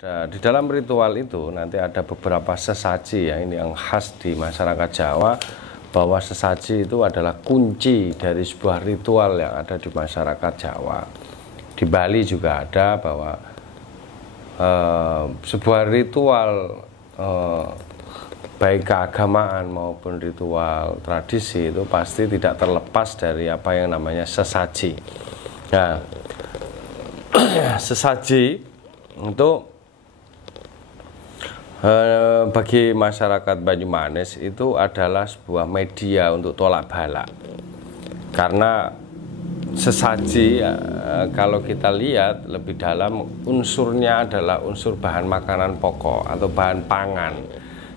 Di dalam ritual itu nanti ada beberapa sesaji ya, ini yang khas di masyarakat Jawa, bahwa sesaji itu adalah kunci dari sebuah ritual yang ada di masyarakat Jawa. Di Bali juga ada bahwa sebuah ritual baik keagamaan maupun ritual tradisi itu pasti tidak terlepas dari apa yang namanya sesaji. Nah, sesaji untuk bagi masyarakat Banyumanes itu adalah sebuah media untuk tolak bala. Karena sesaji kalau kita lihat lebih dalam, unsurnya adalah unsur bahan makanan pokok atau bahan pangan,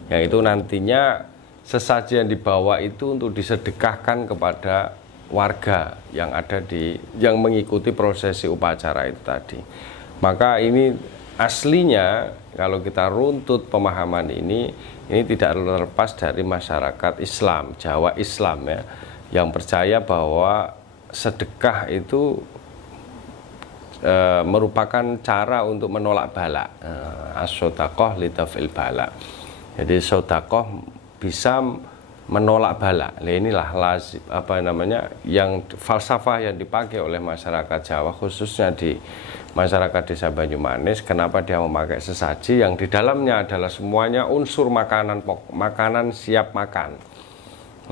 yang itu nantinya sesaji yang dibawa itu untuk disedekahkan kepada warga yang ada yang mengikuti prosesi upacara itu tadi. Maka ini aslinya kalau kita runtut pemahaman ini tidak terlepas dari masyarakat Islam, Jawa Islam ya, yang percaya bahwa sedekah itu merupakan cara untuk menolak bala. As-sodaqoh lidaf'il bala. Jadi sedekah bisa menolak bala. Nah, inilah yang falsafah yang dipakai oleh masyarakat Jawa, khususnya di masyarakat desa Banyumanes. Kenapa dia memakai sesaji yang di dalamnya adalah semuanya unsur makanan siap makan.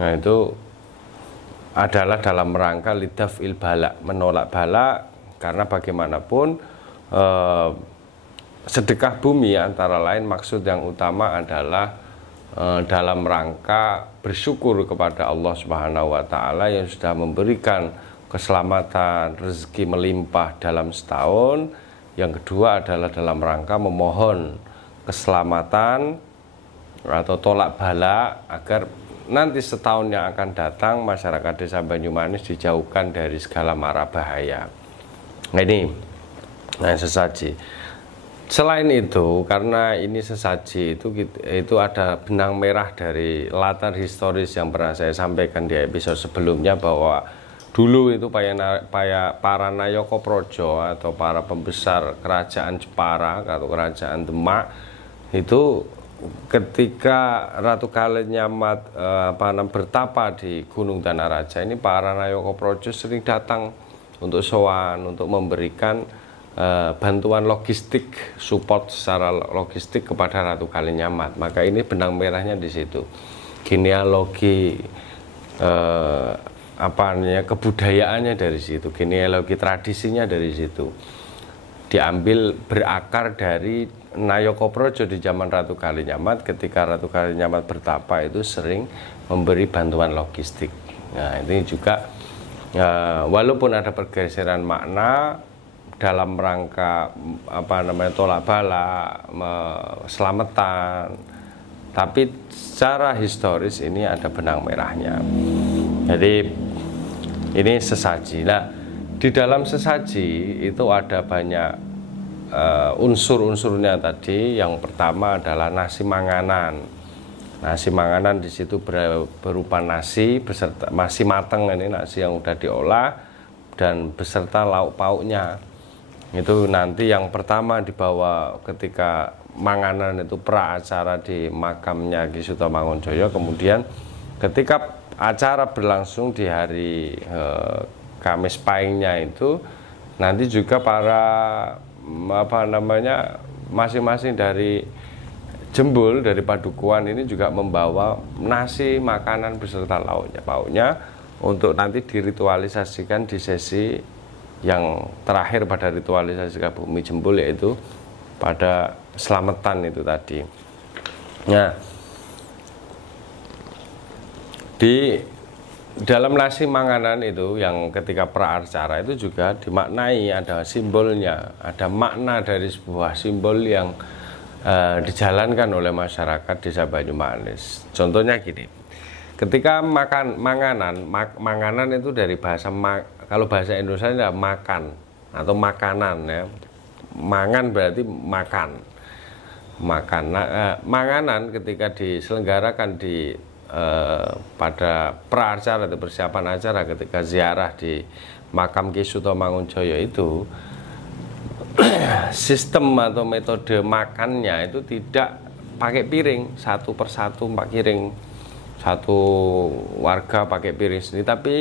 Nah, itu adalah dalam rangka lidaf'il bala, menolak bala, karena bagaimanapun sedekah bumi antara lain maksud yang utama adalah dalam rangka bersyukur kepada Allah Subhanahu wa Ta'ala yang sudah memberikan keselamatan, rezeki melimpah dalam setahun. Yang kedua adalah dalam rangka memohon keselamatan atau tolak bala agar nanti setahun yang akan datang masyarakat desa Banyumanes dijauhkan dari segala mara bahaya. Nah, ini sesaji. Selain itu, karena ini sesaji itu ada benang merah dari latar historis yang pernah saya sampaikan di episode sebelumnya, bahwa dulu itu para Nayaka Praja atau para pembesar kerajaan Jepara atau kerajaan Demak itu ketika Ratu Kalenyamat bertapa di Gunung Danaraja ini, para Nayaka Praja sering datang untuk sowan, untuk memberikan bantuan logistik, support secara logistik kepada Ratu Kalenyamat. Maka ini benang merahnya di situ. Genealogi kebudayaannya dari situ, genealogi tradisinya dari situ. Diambil berakar dari Nayaka Praja di zaman Ratu Kalenyamat. Ketika Ratu Kalenyamat bertapa itu sering memberi bantuan logistik. Nah, ini juga walaupun ada pergeseran makna dalam rangka tolak bala, selamatan, tapi secara historis ini ada benang merahnya. Jadi ini sesaji. Nah, di dalam sesaji itu ada banyak unsur-unsurnya tadi. Yang pertama adalah nasi manganan. Nasi manganan di situ berupa nasi beserta masih matang, ini nasi yang sudah diolah dan beserta lauk pauknya. Itu nanti yang pertama dibawa ketika manganan itu pra acara di makamnya Ki Suto Mangunjoyo. Kemudian ketika acara berlangsung di hari Kamis Pahingnya itu, nanti juga para masing-masing dari jembul, dari padukuhan ini juga membawa nasi makanan beserta pauknya untuk nanti diritualisasikan di sesi yang terakhir pada ritualisasi bumi jembul, yaitu pada selamatan itu tadi. Nah, di dalam nasi manganan itu yang ketika pra-acara itu juga dimaknai, ada simbolnya, ada makna dari sebuah simbol yang dijalankan oleh masyarakat desa Banyumanes. Contohnya gini, ketika manganan itu dari bahasa kalau bahasa Indonesia adalah makan atau makanan ya. Mangan berarti makan. Manganan ketika diselenggarakan pada pra-acara atau persiapan acara ketika ziarah di makam Ki Suto Mangunjoyo itu, sistem atau metode makannya itu tidak pakai piring satu persatu, Pak Kiring, satu warga pakai piring sendiri, tapi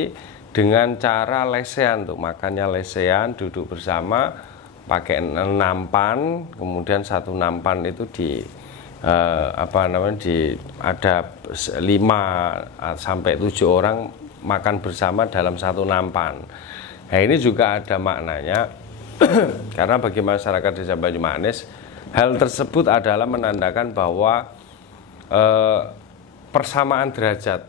dengan cara lesehan tuh, makannya lesehan, duduk bersama pakai nampan, kemudian satu nampan itu ada 5 sampai 7 orang makan bersama dalam satu nampan. Nah, ini juga ada maknanya karena bagi masyarakat Desa Banyumanis hal tersebut adalah menandakan bahwa persamaan derajat,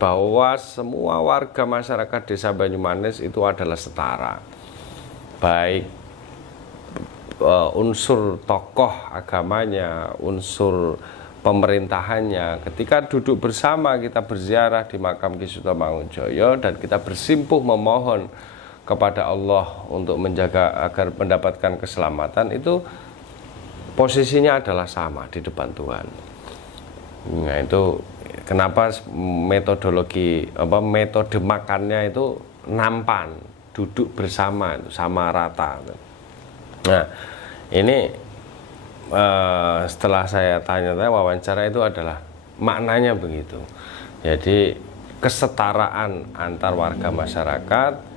bahwa semua warga masyarakat Desa Banyumanis itu adalah setara, baik unsur tokoh agamanya, unsur pemerintahannya. Ketika duduk bersama kita berziarah di makam Ki Suto Mangunjoyo dan kita bersimpuh memohon kepada Allah untuk menjaga agar mendapatkan keselamatan, itu posisinya adalah sama di depan Tuhan. Nah, itu kenapa metode makannya itu nampan, duduk bersama, sama rata. Nah, ini setelah saya tanya-tanya wawancara itu adalah maknanya begitu. Jadi kesetaraan antar warga masyarakat,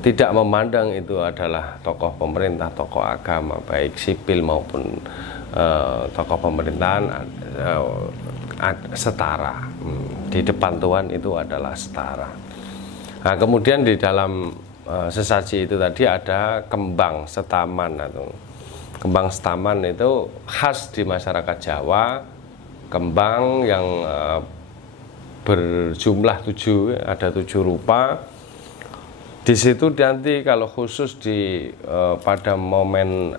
tidak memandang itu adalah tokoh pemerintah, tokoh agama, baik sipil maupun tokoh pemerintahan, setara. Di depan Tuhan itu adalah setara. Nah, kemudian di dalam sesaji itu tadi ada kembang setaman. Atau kembang setaman itu khas di masyarakat Jawa, kembang yang berjumlah 7, ada 7 rupa. Di situ nanti kalau khusus pada momen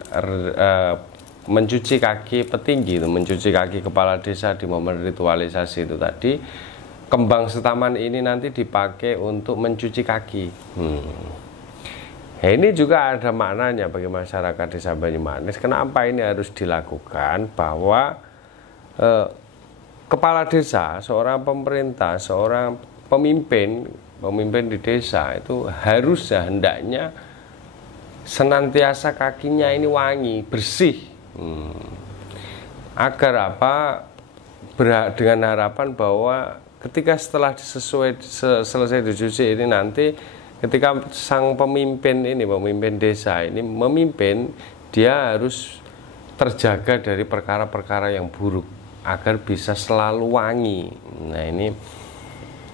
mencuci kaki petinggi, mencuci kaki kepala desa di momen ritualisasi itu tadi, kembang setaman ini nanti dipakai untuk mencuci kaki. Nah, ini juga ada maknanya bagi masyarakat Desa Banyumanis. Kenapa ini harus dilakukan? Bahwa kepala desa, seorang pemerintah, seorang pemimpin di desa itu harusnya hendaknya senantiasa kakinya ini wangi, bersih. Agar apa? Dengan harapan bahwa ketika selesai dicuci ini nanti, ketika sang pemimpin desa ini memimpin, dia harus terjaga dari perkara-perkara yang buruk agar bisa selalu wangi. Nah, ini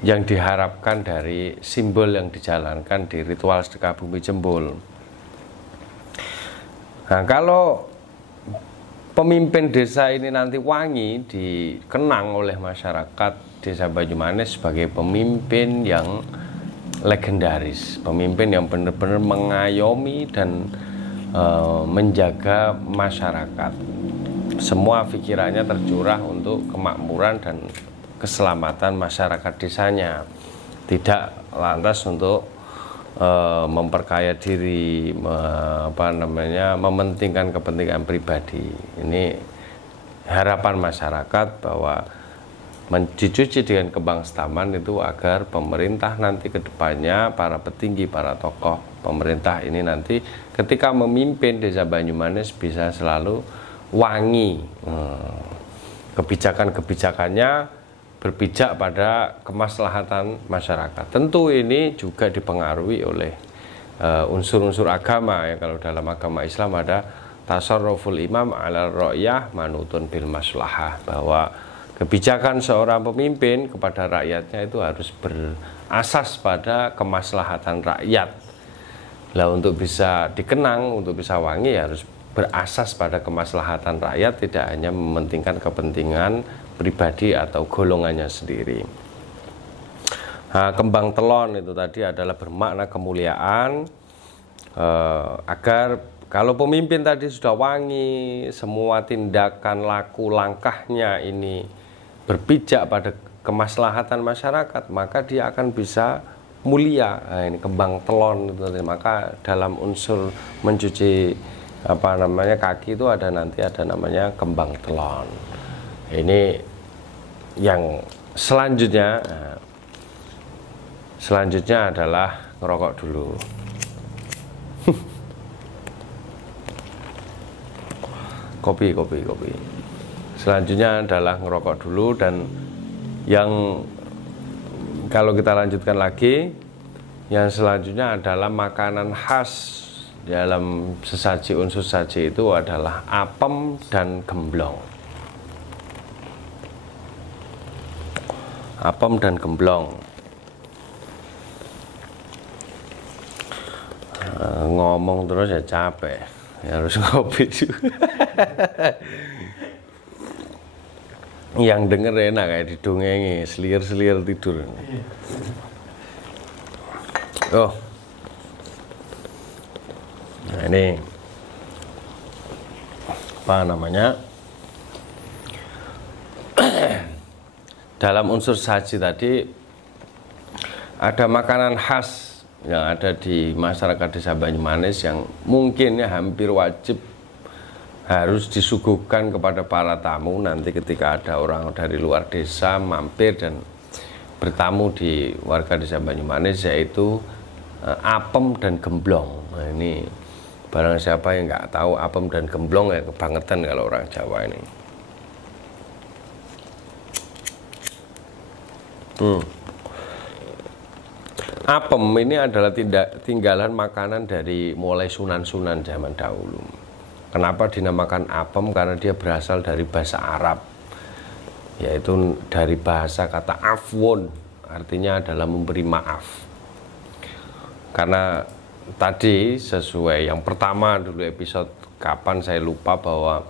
yang diharapkan dari simbol yang dijalankan di ritual sedekah bumi jembul. Nah, kalau pemimpin desa ini nanti wangi, dikenang oleh masyarakat Desa Banyumanis sebagai pemimpin yang legendaris, pemimpin yang benar-benar mengayomi dan menjaga masyarakat. Semua pikirannya tercurah untuk kemakmuran dan keselamatan masyarakat desanya, tidak lantas untuk memperkaya diri, mementingkan kepentingan pribadi. Ini harapan masyarakat bahwa dicuci dengan kembang setaman itu agar pemerintah nanti ke depannya, para petinggi, para tokoh pemerintah ini nanti ketika memimpin Desa Banyumanis bisa selalu wangi. Kebijakan-kebijakannya berpijak pada kemaslahatan masyarakat. Tentu ini juga dipengaruhi oleh unsur-unsur agama ya. Kalau dalam agama Islam ada tasarruful imam ala ra'yah manutun bil maslahah, bahwa kebijakan seorang pemimpin kepada rakyatnya itu harus berasas pada kemaslahatan rakyat. Lah, untuk bisa dikenang, untuk bisa wangi harus berasas pada kemaslahatan rakyat, tidak hanya mementingkan kepentingan pribadi atau golongannya sendiri. Nah, kembang telon itu tadi adalah bermakna kemuliaan, agar kalau pemimpin tadi sudah wangi, semua tindakan, laku, langkahnya ini berpijak pada kemaslahatan masyarakat, maka dia akan bisa mulia. Nah, ini kembang telon itu tadi. Maka dalam unsur mencuci kaki itu ada namanya kembang telon. Ini yang selanjutnya adalah ngerokok dulu. Kopi. Selanjutnya adalah ngerokok dulu, dan yang kalau kita lanjutkan lagi, yang selanjutnya adalah makanan khas dalam sesaji unsur saji itu adalah apem dan gemblong. Apem dan gemblong. Ngomong terus ya capek, ya harus ngopi juga. Yang denger enak kayak didongengi, selir-selir tidur. Oh, nah ini apa namanya? Dalam unsur saji tadi ada makanan khas yang ada di masyarakat Desa Banyumanis yang mungkin ya hampir wajib harus disuguhkan kepada para tamu nanti ketika ada orang dari luar desa mampir dan bertamu di warga Desa Banyumanis, yaitu apem dan gemblong. Nah, ini barang siapa yang nggak tahu apem dan gemblong ya kebangetan kalau orang Jawa ini. Apem ini adalah tinggalan makanan dari mulai sunan-sunan zaman dahulu. Kenapa dinamakan apem? Karena dia berasal dari bahasa Arab, yaitu dari bahasa kata afwon, artinya adalah memberi maaf. Karena tadi sesuai yang pertama dulu episode kapan saya lupa, bahwa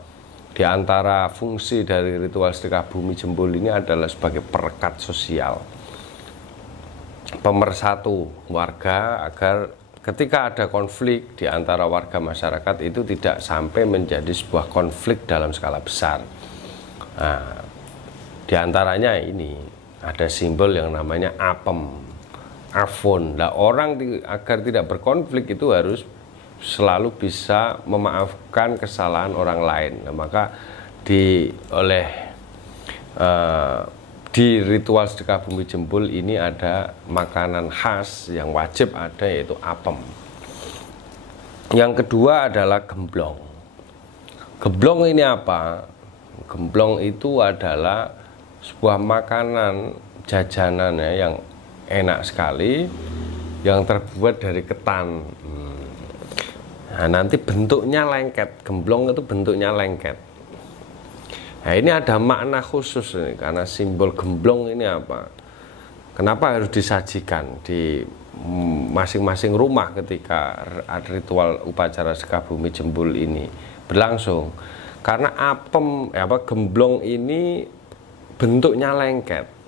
di antara fungsi dari ritual sedekah bumi jembul ini adalah sebagai perekat sosial, pemersatu warga, agar ketika ada konflik di antara warga masyarakat itu tidak sampai menjadi sebuah konflik dalam skala besar. Nah, di antaranya ini ada simbol yang namanya apem, afon. Nah, orang agar tidak berkonflik itu harus selalu bisa memaafkan kesalahan orang lain. Nah, maka di ritual sedekah bumi jembul ini ada makanan khas yang wajib ada, yaitu apem. Yang kedua adalah gemblong. Gemblong ini apa? Gemblong itu adalah sebuah makanan jajanan ya, yang enak sekali, yang terbuat dari ketan. Nah, nanti bentuknya lengket. Gemblong itu bentuknya lengket. Nah, ini ada makna khusus nih, karena simbol gemblong ini apa? Kenapa harus disajikan di masing-masing rumah ketika ritual upacara sedekah bumi jembul ini berlangsung? Karena gemblong ini bentuknya lengket.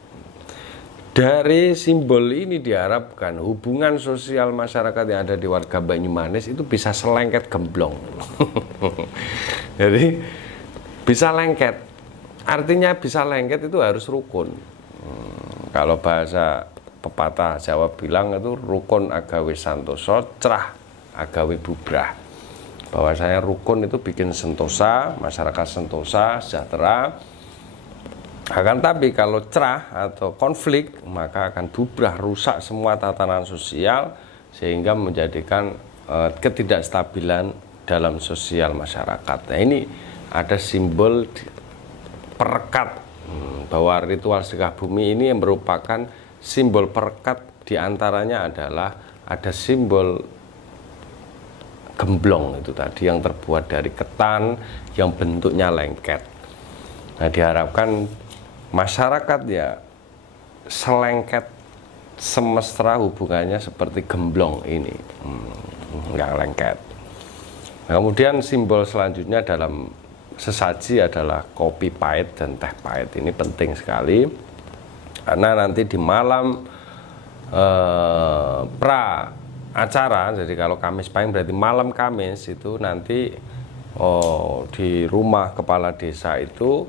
Dari simbol ini diharapkan hubungan sosial masyarakat yang ada di warga Banyumanis itu bisa selengket gemblong. Jadi bisa lengket. Artinya bisa lengket itu harus rukun. Kalau bahasa pepatah Jawa bilang itu rukun agawe santoso, cerah agawe bubrah. Bahwasanya rukun itu bikin sentosa, masyarakat sentosa, sejahtera. Akan tapi kalau cerah atau konflik, maka akan bubrah, rusak semua tatanan sosial, sehingga menjadikan ketidakstabilan dalam sosial masyarakat. Nah, ini ada simbol perekat, bahwa ritual sedekah bumi ini yang merupakan simbol perekat. Diantaranya adalah ada simbol gemblong itu tadi, yang terbuat dari ketan yang bentuknya lengket. Nah, diharapkan masyarakat ya selengket, semesra hubungannya seperti gemblong ini, nggak lengket. Nah, kemudian simbol selanjutnya dalam sesaji adalah kopi pahit dan teh pahit. Ini penting sekali karena nanti di malam pra acara, jadi kalau Kamis Pahing berarti malam Kamis itu nanti di rumah kepala desa itu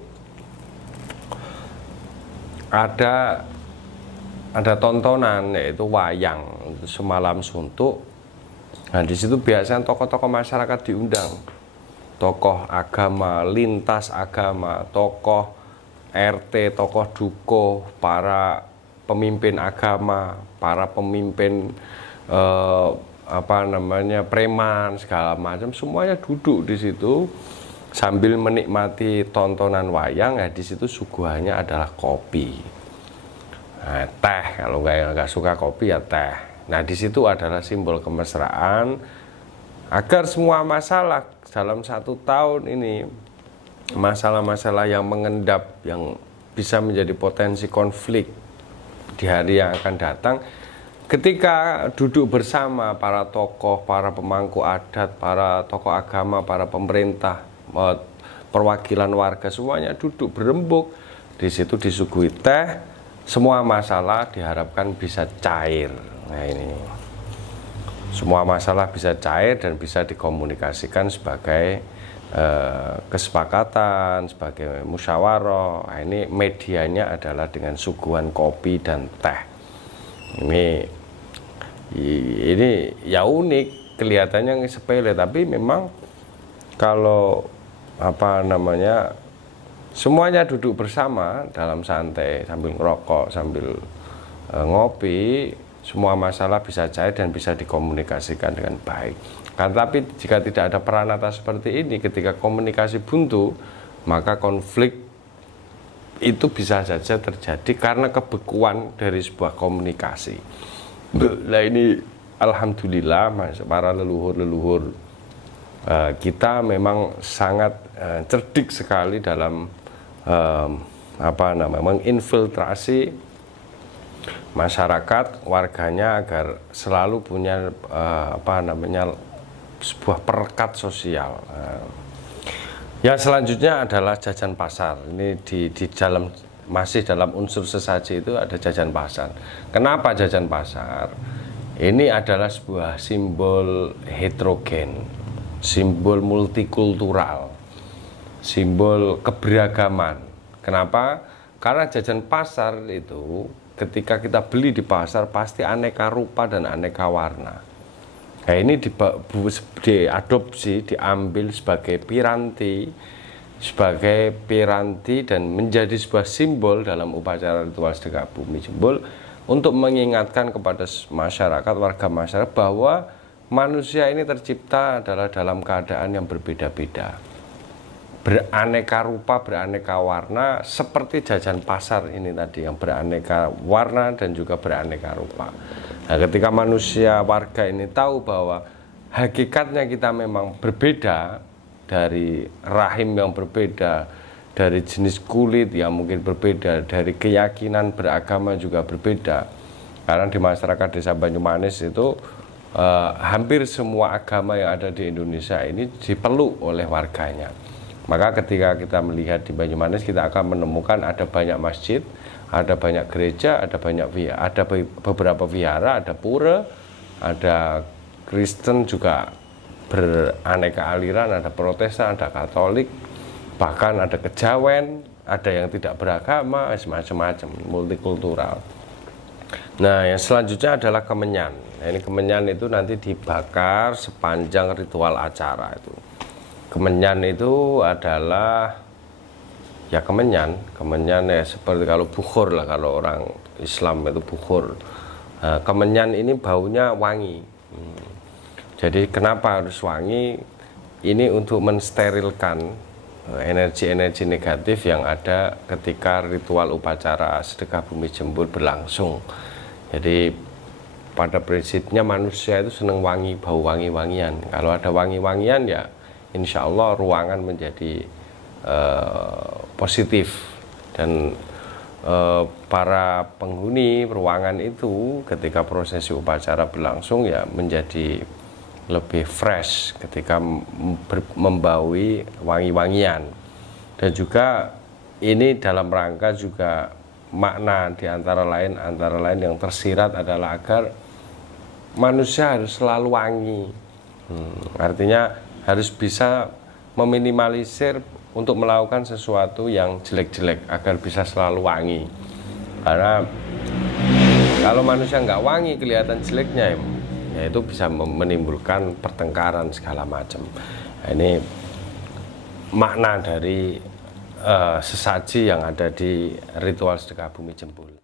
ada tontonan, yaitu wayang semalam suntuk. Nah, di situ biasanya tokoh-tokoh masyarakat diundang, tokoh agama, lintas agama, tokoh RT, tokoh duko, para pemimpin agama, para pemimpin preman segala macam, semuanya duduk di situ sambil menikmati tontonan wayang, ya di situ suguhannya adalah kopi. Nah, teh, kalau nggak suka kopi ya teh. Nah, di situ adalah simbol kemesraan agar semua masalah dalam 1 tahun ini, masalah-masalah yang mengendap, yang bisa menjadi potensi konflik di hari yang akan datang, ketika duduk bersama para tokoh, para pemangku adat, para tokoh agama, para pemerintah, perwakilan warga, semuanya duduk berembuk, di situ disuguhi teh, semua masalah diharapkan bisa cair. Nah, ini semua masalah bisa cair dan bisa dikomunikasikan sebagai kesepakatan, sebagai musyawarah. Nah, ini medianya adalah dengan suguhan kopi dan teh. Ini ya unik, kelihatannya sepele, tapi memang kalau semuanya duduk bersama dalam santai sambil ngerokok, sambil ngopi, semua masalah bisa cair dan bisa dikomunikasikan dengan baik. Tapi jika tidak ada peranata seperti ini, ketika komunikasi buntu, maka konflik itu bisa saja terjadi karena kebekuan dari sebuah komunikasi. Nah, ini alhamdulillah para leluhur-leluhur kita memang sangat cerdik sekali dalam menginfiltrasi masyarakat, warganya, agar selalu punya sebuah perekat sosial. Yang selanjutnya adalah jajan pasar. Ini di dalam, masih dalam unsur sesaji itu ada jajan pasar. Kenapa jajan pasar? Ini adalah sebuah simbol heterogen, simbol multikultural, simbol keberagaman. Kenapa? Karena jajan pasar itu ketika kita beli di pasar pasti aneka rupa dan aneka warna. Nah, ini diadopsi, diambil sebagai piranti dan menjadi sebuah simbol dalam upacara ritual sedekah bumi jembul untuk mengingatkan kepada masyarakat, warga masyarakat, bahwa manusia ini tercipta adalah dalam keadaan yang berbeda-beda, beraneka rupa, beraneka warna, seperti jajan pasar ini tadi yang beraneka warna dan juga beraneka rupa. Nah, ketika manusia, warga ini tahu bahwa hakikatnya kita memang berbeda, dari rahim yang berbeda, dari jenis kulit yang mungkin berbeda, dari keyakinan beragama juga berbeda. Karena di masyarakat Desa Banyumanis itu hampir semua agama yang ada di Indonesia ini dipeluk oleh warganya. Maka ketika kita melihat di Banyumanis, kita akan menemukan ada banyak masjid, ada banyak gereja, ada beberapa vihara, ada pura, ada Kristen juga beraneka aliran, ada Protestan, ada Katolik, bahkan ada kejawen, ada yang tidak beragama, macam-macam, multikultural. Nah, yang selanjutnya adalah kemenyan. Nah, ini kemenyan itu nanti dibakar sepanjang ritual acara itu. Kemenyan itu adalah ya kemenyan ya seperti kalau bukhur lah, kalau orang Islam itu bukhur. Nah, kemenyan ini baunya wangi. Jadi kenapa harus wangi? Ini untuk mensterilkan energi-energi negatif yang ada ketika ritual upacara sedekah bumi jembul berlangsung. Jadi pada prinsipnya manusia itu senang wangi, bau wangi-wangian. Kalau ada wangi-wangian ya insya Allah ruangan menjadi positif, dan para penghuni ruangan itu ketika prosesi upacara berlangsung ya menjadi lebih fresh ketika membaui wangi-wangian. Dan juga ini dalam rangka juga makna antara lain yang tersirat adalah agar manusia harus selalu wangi. Artinya harus bisa meminimalisir untuk melakukan sesuatu yang jelek-jelek agar bisa selalu wangi. Karena kalau manusia nggak wangi, kelihatan jeleknya ya itu bisa menimbulkan pertengkaran segala macam. Nah, ini makna dari sesaji yang ada di ritual sedekah bumi jembul.